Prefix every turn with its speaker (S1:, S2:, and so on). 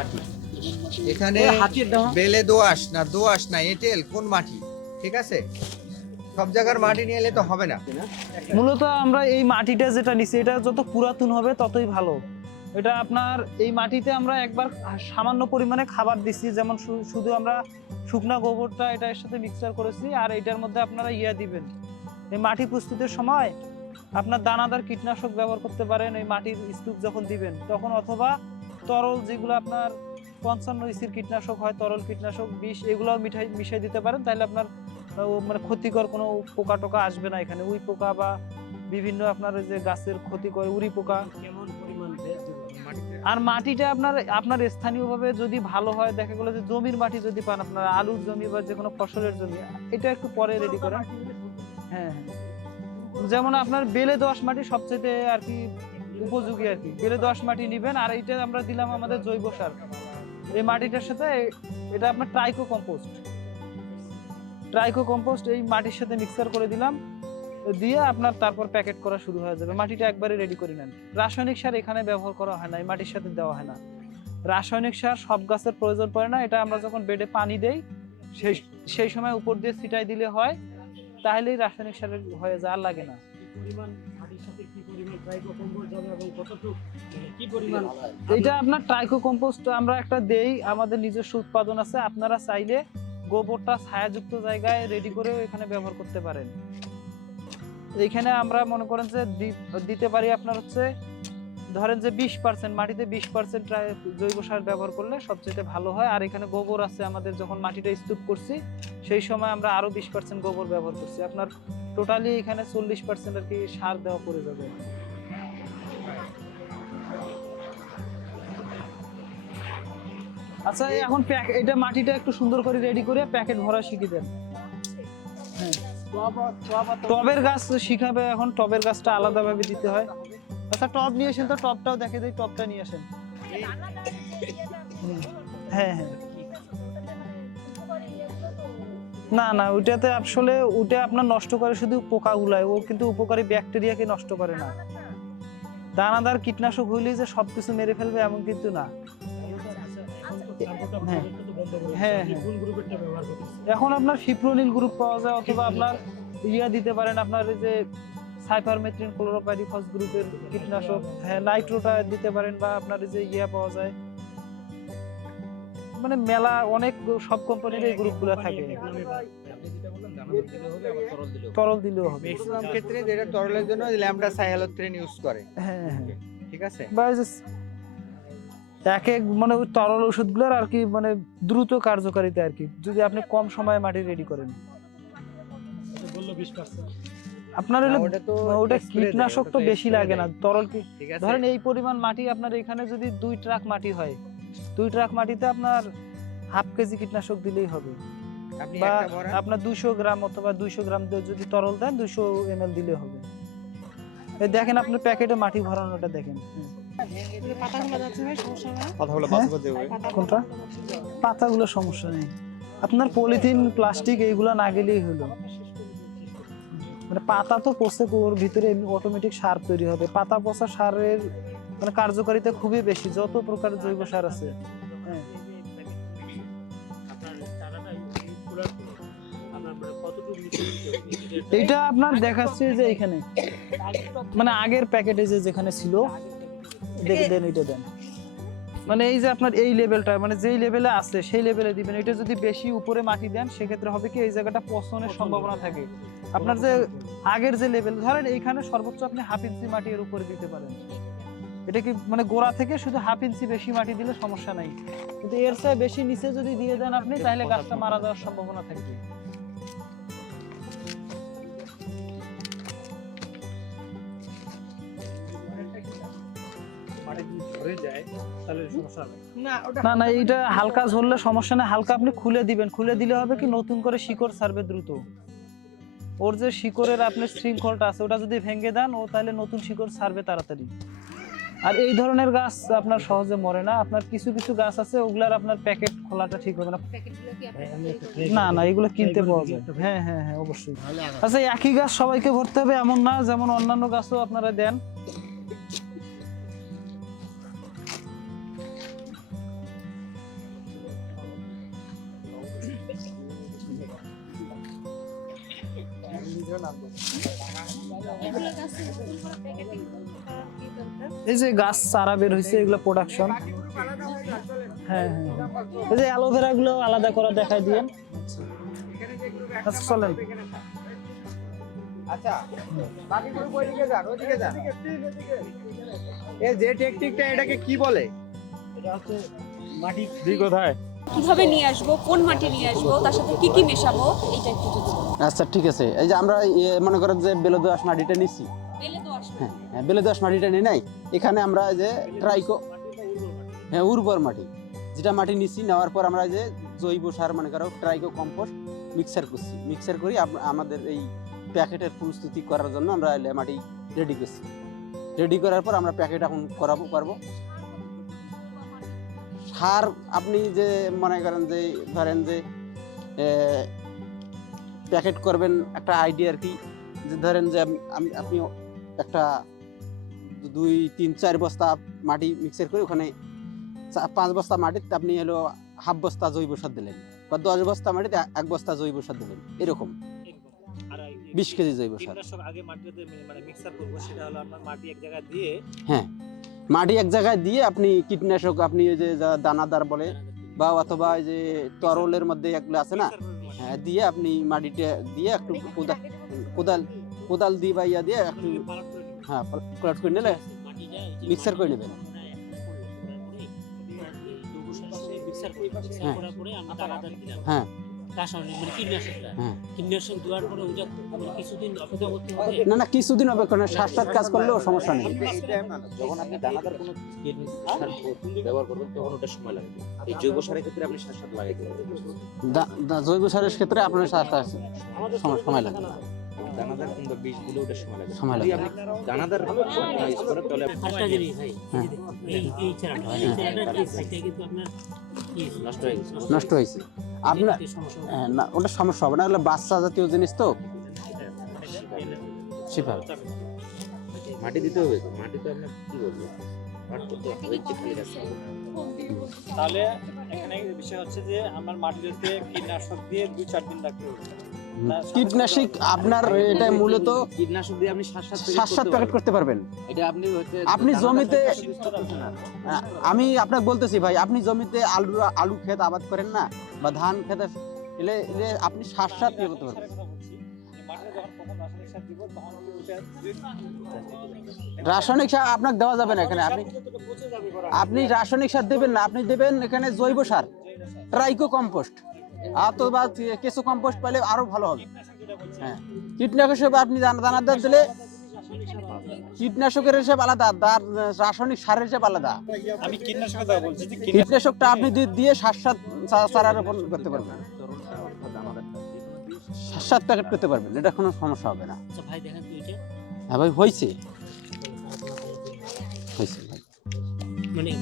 S1: মাটি। এখানে। বেলে দোআঁশ না দোআঁশ না এঁটেল কোন মাটি? ঠিক আছে? সব জায়গার মাটি নিয়ে এলে তো হবে না।
S2: মূলত আমরা এই মাটিটা যেটা নিচ্ছি এটা যত পুরাতন হবে ততই ভালো। এটা আপনার এই মাটিতে আমরা একবার সামান্য পরিমাণে খাবার দিচ্ছি যেমন শুধু আমরা শুকনা গোবরটা এটার সাথে মিক্সচার করেছি আর এটার মধ্যে আপনারা ইয়া দিবেন। এই মাটি প্রস্তুতের সময় আপনার দানাদার কীটনাশক ব্যবহার করতে পারেন এই মাটির স্তূপ যখন দিবেন তখন অথবা তরল যেগুলো আপনার পঞ্চান্ন ইসির কীটনাশক হয় তরল কীটনাশক বিষ এগুলো মিঠাই মিশিয়ে দিতে পারেন। তাহলে আপনার মানে ক্ষতিকর কোনো পোকা টোকা আসবে না এখানে। উই পোকা বা বিভিন্ন আপনার যে গাছের ক্ষতি করে উড়ি পোকা।
S3: কেমন পরিমাণ
S2: আর মাটিটা আপনার আপনার স্থানীয়ভাবে যদি ভালো হয় দেখা গেলো যে জমির মাটি যদি পান আপনার আলুর জমি বা যে কোনো ফসলের জমি এটা একটু পরে রেডি করেন। হ্যাঁ হ্যাঁ। যেমন আপনার বেলে দোআঁশ মাটি সবচেয়ে আর কি উপযোগী আর কি। বেলে দোআঁশ মাটি নেবেন, আর এইটা আমরা দিলাম আমাদের জৈব সার। এই মাটিটার সাথে এটা আপনার ট্রাইকো কম্পোস্ট ট্রাইকো কম্পোস্ট এই মাটির সাথে মিক্সার করে দিলাম, দিয়ে আপনার তারপর প্যাকেট করা শুরু হয়ে যাবে। মাটিটা একবারে রেডি করে নেন। রাসায়নিক সার এখানে ব্যবহার করা হয় না, এই মাটির সাথে দেওয়া হয় না। রাসায়নিক সার সব গাছের প্রয়োজন পড়ে না, এটা আমরা যখন বেডে পানি দেই, সেই সেই সময় উপর দিয়ে ছিটাই দিলে হয়, তাহলেই রাসায়নিক সারের হয়ে যা লাগে না।
S3: সাথে কি পরিমাণ ট্রাইকো কম্পোস্ট যাবে এবং কতটুকু মানে কি পরিমাণ
S2: এটা আপনার ট্রাইকো কম্পোস্ট আমরা একটা দেই আমাদের নিজস্ব উৎপাদন আছে আপনারা চাইলে গোবরটা ছায়াযুক্ত জায়গায় রেডি করে এখানে ব্যবহার করতে পারেন। এইখানে আমরা মনে করেন যে দিতে পারি আপনার হচ্ছে ধরেন যে বিশ পার্সেন্ট মাটিতে বিশ পার্সেন্ট জৈব সার ব্যবহার করলে সবচেয়ে ভালো হয়। আর এখানে গোবর আছে আমাদের যখন মাটিটা স্তূপ করছি সেই সময় আমরা আরও বিশ পার্সেন্ট গোবর ব্যবহার করছি। আপনার টোটালি এখানে চল্লিশ পার্সেন্ট আর কি সার দেওয়া পড়ে যাবে। আচ্ছা এখন প্যাক এটা মাটিটা একটু সুন্দর করে রেডি করে প্যাকেট ভরা শিখিয়ে দেন। হ্যাঁ। টবের গাছ শিখাবে এখন টবের গাছটা আলাদাভাবে দিতে হয়। আচ্ছা টব নিয়ে আসেন তো টবটাও দেখে দিই টবটা নিয়ে আসেন হ্যাঁ হ্যাঁ না না ওইটাতে আসলে ওটা আপনার নষ্ট করে শুধু পোকা গুলায় ও কিন্তু উপকারী ব্যাকটেরিয়াকে নষ্ট করে না দানাদার কীটনাশক হইলেই যে সবকিছু মেরে ফেলবে এমন কিন্তু না হ্যাঁ। হ্যাঁ, হ্যাঁ। এখন আপনার ফিপ্রোনিল গ্রুপ পাওয়া যায় অথবা আপনার ইয়া দিতে পারেন আপনার যে সাইপারমেথ্রিন ক্লোরোপাইরিফস গ্রুপের কীটনাশক হ্যাঁ নাইট্রোটা দিতে পারেন বা আপনার যে ইয়া পাওয়া যায়। মানে মেলা অনেক সব কোম্পানির এই গ্রুপগুলো থাকে। তরল দিলেও হবে।
S1: ম্যাক্সিমাম ক্ষেত্রে যেটা তরলের জন্য ল্যামডা সাইহালোথ্রিন ইউজ করে।
S2: হ্যাঁ হ্যাঁ।
S1: ঠিক আছে?
S2: বা এক এক মানে ওই তরল ওষুধগুলোর আর কি মানে দ্রুত কার্যকারিতা আর কি যদি আপনি কম সময়ে মাটি রেডি করেন।
S3: বলল বিশ পার্সেন্ট
S2: আপনার হলো
S1: ওটা
S2: কীটনাশক তো বেশি লাগে না তরল কি
S1: ঠিক আছে।
S2: ধরেন এই পরিমাণ মাটি আপনার এখানে যদি দুই ট্রাক মাটি হয় দুই ট্রাক মাটিতে আপনার হাফ কেজি কীটনাশক দিলেই হবে।
S1: আপনি
S2: বা আপনার দুইশো গ্রাম অথবা দুইশো গ্রাম যদি তরল দেন দুইশো এম এল দিলে হবে। দেখেন আপনার প্যাকেটে মাটি ভরানোটা দেখেন। হ্যাঁ? কোনটা? পাতাগুলো সমস্যা নেই। আপনার পলিথিন প্লাস্টিক এইগুলো না গেলেই হলো। মানে পাতা তো পচে ওর ভিতরে অটোমেটিক সার তৈরি হবে। পাতা পচা সারের মানে কার্যকারিতা খুবই বেশি, যত প্রকার জৈব সার আছে। এটা
S3: আপনার
S2: দেখাচ্ছে যে এখানে মানে আগের প্যাকেটে যেখানে ছিল, দেখে দেন এটা দেন। মানে এই যে আপনার এই লেভেলটা মানে যেই লেভেলে আছে সেই লেভেলে দিবেন। এটা যদি বেশি উপরে মাটি দেন সেক্ষেত্রে হবে কি এই জায়গাটা পচনের সম্ভাবনা থাকে। আপনার যে আগের যে লেভেল ধরেন এইখানে সর্বোচ্চ আপনি হাফ ইঞ্চি মাটি এর উপরে দিতে পারেন। এটা কি মানে গোড়া থেকে শুধু হাফ ইঞ্চি বেশি মাটি দিলে সমস্যা নাই। কিন্তু এর চেয়ে বেশি নিচে যদি দিয়ে দেন আপনি তাহলে গাছটা মারা যাওয়ার সম্ভাবনা থাকবে।
S3: মাটি যদি ধরে যায় তাহলে সমস্যা হবে।
S4: না
S2: না না এইটা হালকা ঝরলে সমস্যা নেই হালকা আপনি খুলে দিবেন। খুলে দিলে হবে কি নতুন করে শিকড় ছাড়বে দ্রুত। ওর যে শিকড়ের আপনার শৃঙ্খলটা আছে ওটা যদি ভেঙে দেন ও তাহলে নতুন শিকড় ছাড়বে তাড়াতাড়ি। আর এই ধরনের গাছ আপনার সহজে মরে না। আপনার কিছু কিছু গাছ আছে ওগুলার আপনার প্যাকেট খোলাটা ঠিক হবে না।
S3: try
S2: না না এগুলো কিনতে পাওয়া যায়। হ্যাঁ হ্যাঁ হ্যাঁ অবশ্যই। আচ্ছা একই গাছ সবাইকে ভরতে হবে এমন না যেমন অন্যান্য গাছও আপনারা দেন। এই যে গাছ চারা বের হয়েছে এগুলো প্রোডাকশন হ্যাঁ হ্যাঁ। এই যে অ্যালোভেরা গুলো আলাদা করে দেখাই দিয়েন। আচ্ছা চলেন।
S1: আচ্ছা বাকিগুলো ওইদিকে যান? ওইদিকে যান। এ যে টেকনিকটা এটাকে কি বলে?
S3: এটা হচ্ছে মাটি।
S5: কীভাবে নিয়ে আসব কোন মাটি নিয়ে আসব তার সাথে কি কি মেশাবো এটা একটু
S6: আচ্ছা ঠিক আছে। এই যে আমরা ইয়ে মনে করেন যে বেলোদোয়াশ মাটিটা নিচ্ছি হ্যাঁ হ্যাঁ বেলোদোয়াশ মাটিটা নিই নাই। এখানে আমরা যে ট্রাইকো হ্যাঁ উর্বর মাটি। যেটা মাটি নিচ্ছি, নেওয়ার পর আমরা যে জৈব সার, মনে করো, ট্রাইকো কম্পোস্ট মিক্সার করছি। মিক্সার করি আমাদের এই প্যাকেটের প্রস্তুতি করার জন্য আমরা মাটি রেডি করছি। রেডি করার পর আমরা প্যাকেট এখন করাবো পারব সার আপনি যে মনে করেন যে, ধরেন যে প্যাকেট করবেন, একটা আইডিয়া আর কি। যে ধরেন যে আমি, আপনি একটা দুই তিন চার বস্তা মাটি মিক্সার করে ওখানে চা- পাঁচ বস্তা মাটিতে আপনি হলো হাফ বস্তা জৈব সার দিলেন বা দশ বস্তা মাটিতে এক- বস্তা জৈব সার দিলেন এরকম। বিশ কেজি জৈব সার।
S7: আগে মাটিতে মানে মিক্সার করব সেটা হলো আপনার মাটি এক জায়গায় দিয়ে
S6: হ্যাঁ মাটি এক জায়গায় দিয়ে আপনি কীটনাশক আপনি ওই যে যা দানাদার বলে বা অথবা ওই যে তরলের মধ্যে এগুলো আছে না। হ্যাঁ দিয়ে আপনি মাটিটা দিয়ে একটু কোদাল কোদাল কোদাল দিয়ে বা ইয়া দিয়ে একটু
S7: দিবেন।
S6: হ্যাঁ প্লট করে নিলে মিক্সার করে নেবেন হ্যাঁ। হ্যাঁ।
S8: মানে
S6: হ্যাঁ।
S8: মানে
S6: না না কিছুদিন অপেক্ষা না সাত সাত কাজ করলেও সমস্যা নেই।
S9: যখন আপনি দানাদার কোনো ব্যবহার করবেন তখন ওটা সময় লাগবে এই জৈব সারের ক্ষেত্রে আপনি সার সার লাগাইতে পারবেন।
S6: দা- দা- জৈব সারের ক্ষেত্রে আপনার সাত সাত সময়- সময় লাগবে না।
S9: দানাদার কিংবা বীজগুলো ওটা সময় লাগবে
S6: সময় লাগবে।
S9: আপনি দানাদার ইউজ করেন তাহলে
S8: জিনিস ভাই
S6: হ্যাঁ।
S8: এই এই চারাটা এই চারাটা কিন্তু আপনার
S9: নষ্ট হয়ে গেছে।
S6: নষ্ট হয়েছে। আপনার। হ্যাঁ, না ওটা সমস্যা হবে না। এগুলো বাচ্চা জাতীয় জিনিস তো।
S9: মাটি দিতে হবে। মাটি তো আপনার কি বলব? করতে।
S7: তাহলে এখানে বিষয় হচ্ছে যে আমার মাটিতে কীটনাশক দিয়ে দুই চার দিন রাখতে হবে।
S6: কীটনাশক আপনার এটা মূলত
S9: কীটনাশক দিয়ে আপনি
S6: সাত সাত প্যাকেট করতে পারবেন।
S9: এটা আপনি
S6: আপনি জমিতে- আমি আপনাকে বলতেছি ভাই আপনি জমিতে আলু আলু ক্ষেত আবাদ করেন না বা ধান ক্ষেত এলে এলে আপনি সাত সাত করতে পারবেন।
S7: রাসায়নিক সার
S6: সার আপনাকে দেওয়া যাবে না এখানে। আপনি
S7: সার।
S6: আপনি রাসায়নিক সার দেবেন না আপনি দেবেন এখানে জৈব সার ট্রাইকো কম্পোস্ট অথবা কেঁচো কম্পোস্ট পাইলে আরও ভালো হবে। হ্যাঁ। কীটনাশক হিসেবে আপনি দানা দানাদার দিলে কীটনাশকের হিসেবে আলাদা আর রাসায়নিক সারের হিসেবে আলাদা।
S7: আমি কীটনাশকের কথা বলছি
S6: কীটনাশকটা আপনি দিয়ে সাত চা- চারা রোপণ করতে পারবেন। সাত সাত প্যাকেট করতে পারবেন এটা কোনো সমস্যা হবে না।
S8: আচ্ছা ভাই দেখেন
S6: হ্যাঁ ভাই হয়েছে। হয়েছে ভাই।
S8: মানে